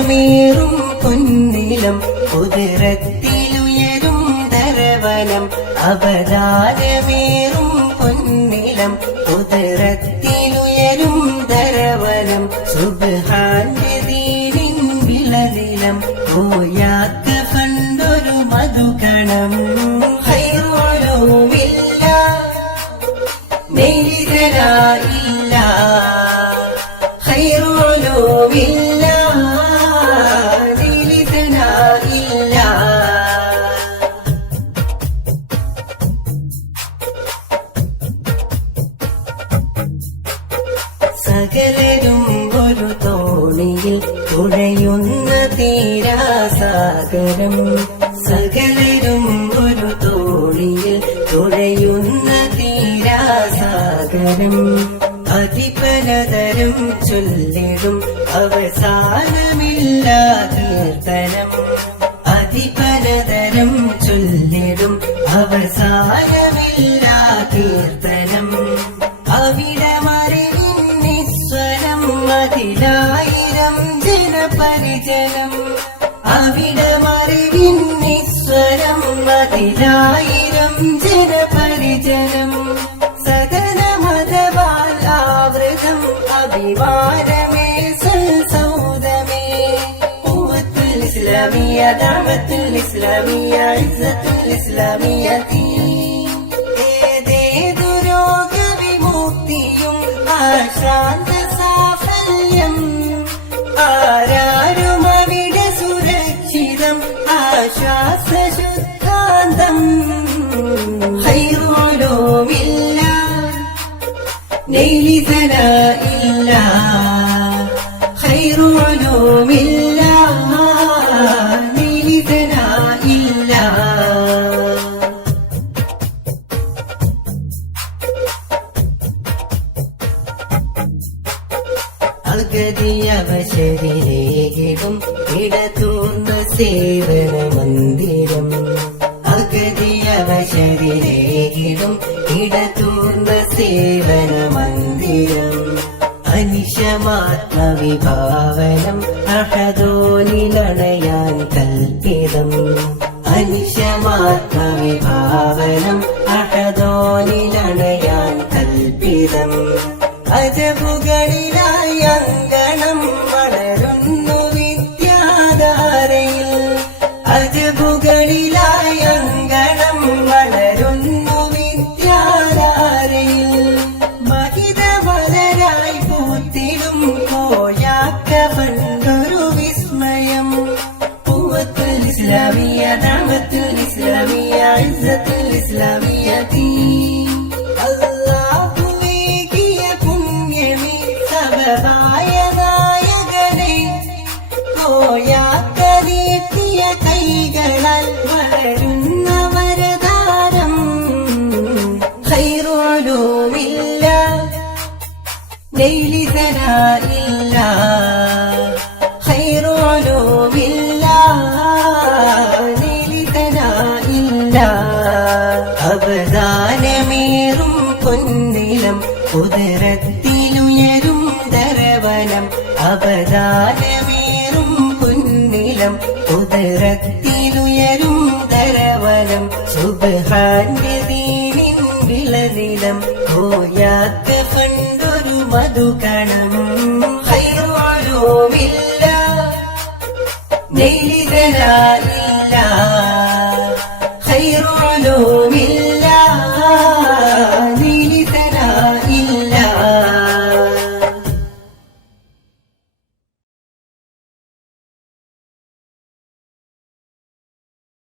അവദാനമേറും പൊന്നിലം കുതിരത്തിലുയരും ദരവനം അപരാജമേറും പൊന്നിലം കുതിരത്തിലുയരും ദരവനം സുബാന്റെ സകലരും ഒരു തോണിയിൽ തുഴയുന്ന തീരാസാഗരം സകലരും ഒരു തോണിയിൽ തുഴയുന്ന തീരാസാഗരം അതിപലതരം ചൊല്ലിടും അവസാനമില്ല കീർത്തനം. അതിപലതരം ചൊല്ലിടും അവസാനമില്ല കീർത്തനം. പരിചനം അവിടമറിവിൻ നിസ്വരം മതിലായിരം ജനപരിചനം സകലമതവാൽ ആവൃതം അഭിമാനമേ സൽസൗദമേ പൂവത്തുൽ ഇസ്ലാമിയ ദാമത്തുൽ ഇസ്ലാമിയ ഇസ്സത്തുൽ ഇസ്ലാമിയ തീ. ഏതേതു സാഫല്യം ആരാരും അവിടെ സുരക്ഷിതം ആശ്വാസശുദ്ധാന്തം. ഹൈറോലോമില്ല നെയ്ലിതന അഗതിയവശരിലേകിടും ഇടതൂർന്ന സേവന മന്ദിരം അഗതിയവശരിലേകിടും ഇടതൂർന്ന സേവന മന്ദിരം അനിശമാത്മവിഭാവനം അഹദോനിലണയാൻ കൽപ്പിതം. അനിശമാത്മവിഭാവനം അഹദോനിലണയാൻ കൽപ്പിതം. അജബുകളിലായി hanggang നെയ്ലിതനായില്ല ثناء الله അവദാനമേറും പൊന്നിലം ഉദരത്തിലുയരും ദരവനം അവദാനമേറും പൊന്നിലം ഉദരത്തിലുയരും ദരവനം സുബഹാന്റെ ദീനിൻ വിളനിലം യാ പണ്ടൊരു മധുകണം ഹൈറോമില്ല നെയ്ലിതനായില്ല